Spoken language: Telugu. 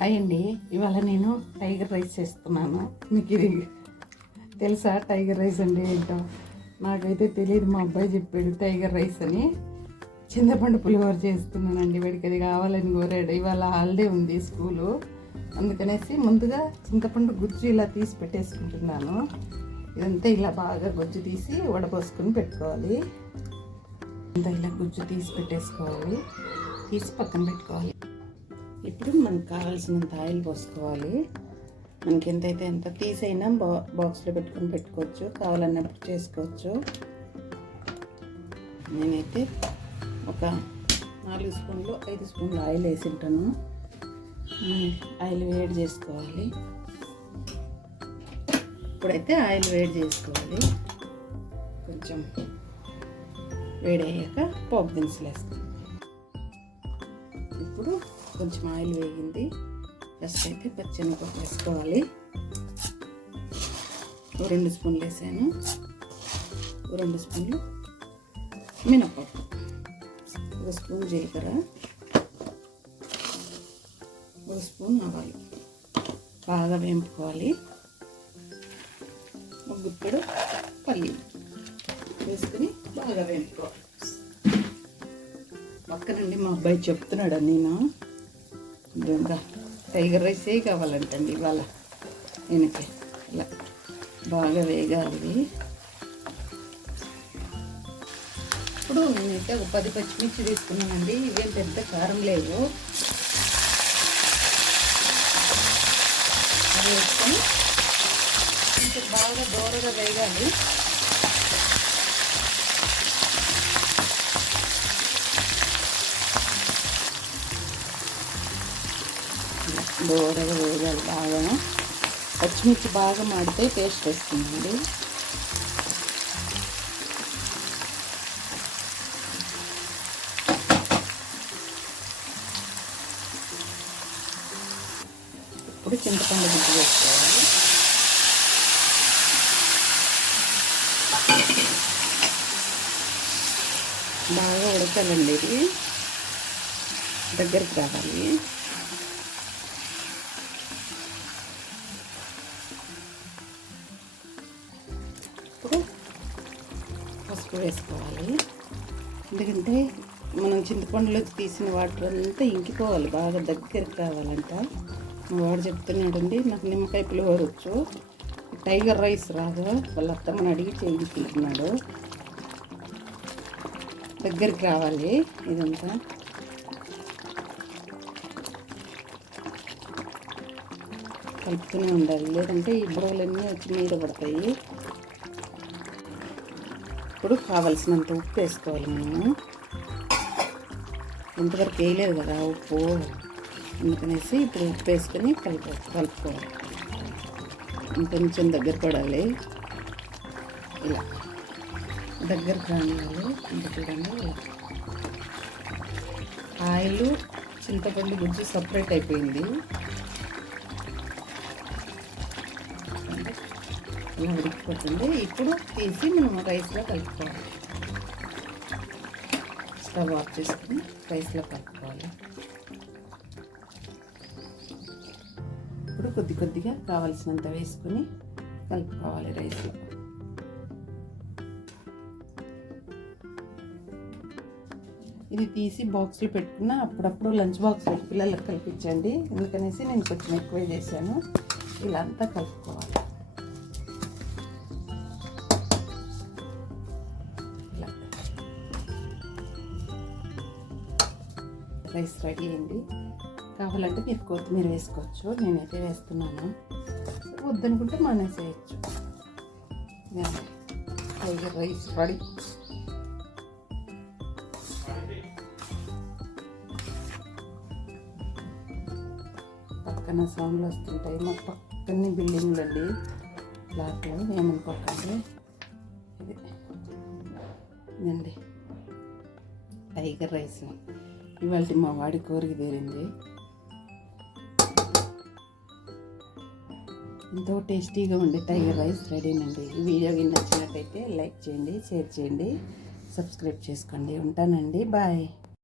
హాయ్ అండి ఇవాళ నేను టైగర్ రైస్ చేస్తున్నాను. మీకు ఇది తెలుసా టైగర్ రైస్ అండి ఏంటో? నాకైతే తెలియదు మా అబ్బాయి చెప్పాడు టైగర్ రైస్ అని. చింతపండు పులిహోర చేస్తున్నానండి వాడికి అది కావాలని కోరాడు. ఇవాళ హాలిడే ఉంది స్కూలు. అందుకనేసి ముందుగా చింతపండు గుజ్జు ఇలా తీసి పెట్టేసుకుంటున్నాను. ఇదంతా ఇలా బాగా గుజ్జు తీసి వడపోసుకొని పెట్టుకోవాలి. అంతా ఇలా గుజ్జు తీసి పెట్టేసుకోవాలి. తీసి పక్కన పెట్టుకోవాలి. ఇప్పుడు మనకు కావాల్సినంత ఆయిల్ పోసుకోవాలి. మనకి ఎంతైతే ఎంత తీసైనా బా బాక్స్లో పెట్టుకొని పెట్టుకోవచ్చు. కావాలన్నప్పుడు చేసుకోవచ్చు. నేనైతే ఒక నాలుగు స్పూన్లు ఐదు స్పూన్లు ఆయిల్ వేసి ఉంటాను ఆయిల్ వేడి చేసుకోవాలి. ఇప్పుడైతే ఆయిల్ వేడి చేసుకోవాలి. కొంచెం వేడి అయ్యాక పోపు దినుసులు వేస్తాం ఇప్పుడు కొంచెం ఆయిల్ వేగింది. ఫస్ట్ అయితే పచ్చెనపప్పు వేసుకోవాలి. ఓ రెండు స్పూన్లు వేసాను. రెండు స్పూన్లు మినపప్పు. ఒక స్పూన్ జీలకర్ర. ఒక స్పూన్ ఆవాలు. బాగా వేంపుకోవాలి. ఒక గుప్పెడు పల్లి వేసుకుని బాగా వేంపుకోవాలి. పక్కనండి మా అబ్బాయి చెప్తున్నాడు నేను ఇంకా టైగర్ రైసే కావాలంటండి ఇవాళ? ఈయనకి. ఇలా బాగా వేగాలి. ఇప్పుడు నేనైతే ఒక పది పచ్చిమిర్చి తీసుకున్నానండి. ఇవేం పెద్ద కారం లేవు. అది వేసుకొని కొంచెం బాగా దూరగా వేగాలి. దూరగా వేయాలి బాగా పచ్చిమిర్చి బాగా మాడితే టేస్ట్ వస్తుందండి. ఇప్పుడు చింతపండు గుడ్డు వేసుకోవాలి. బాగా ఉడకాలండి ఇది. దగ్గరికి రావాలి. ఎక్కువ వేసుకోవాలి. ఎందుకంటే మనం చింతపండులో తీసిన వాటర్ అంతా ఇంకిపోవాలి బాగా దగ్గరికి రావాలంట. మా వాడు చెప్తున్నాడండి నాకు నిమ్మకాయ పులిహోర వచ్చు టైగర్ రైస్ రాదు. వాళ్ళ అత్తమ్మని అడిగి చేయించుకుంటున్నాడు. దగ్గరికి రావాలి ఇదంతా. కలుపుతూనే ఉండాలి. లేదంటే ఈ బుడవలన్నీ వచ్చి మీద పడతాయి. ఇప్పుడు కావలసినంత ఉప్పు వేసుకోవాలి మనము. ఇంతవరకు వేయలేదు కదా ఉప్పు. అందుకనేసి ఇప్పుడు ఉప్పు వేసుకొని కలుపు కలుపుకోవాలి. ఇంకొంచెం దగ్గర పడాలి. ఇలా. దగ్గర రానివ్వాలి ఇంత చూడండి. ఆయిల్ చింతపండు గుజ్జు సపరేట్ అయిపోయింది. ఇలా ఉడికిపోతుంది. ఇప్పుడు తీసి మనం రైస్లో కలుపుకోవాలి. స్టవ్ ఆఫ్ చేసుకుని రైస్లో కలుపుకోవాలి. ఇప్పుడు కొద్ది కొద్దిగా కావలసినంత వేసుకుని కలుపుకోవాలి రైస్లో ఇది తీసి బాక్స్లో పెట్టుకున్న అప్పుడప్పుడు లంచ్ బాక్స్లో పిల్లలకు కల్పించండి. ఎందుకనేసి నేను కొంచెం ఎక్కువ చేశాను. ఇలా అంతా కలుపుకోవాలి. రైస్ రెడీ అయింది కావాలంటే మీరు కొత్తిమీర వేసుకోవచ్చు. నేనైతే వేస్తున్నాను. వద్దనుకుంటే మానేసేయచ్చు. Rice ready. పక్కన సౌండ్లు వస్తుంటాయి. మా పక్కనే బిల్డింగ్లు అండి. బ్లాక్లో ఏమనుకోకండి. ఇది. ఇదండి. టైగర్ రైస్ ఇవాళ మా వాడి కోరిక తీరింది. ఎంతో టేస్టీగా ఉండే టైగర్ రైస్ రెడీనండి ఈ వీడియో నచ్చినట్టయితే లైక్ చేయండి షేర్ చేయండి సబ్స్క్రైబ్ చేసుకోండి. ఉంటానండి. బాయ్.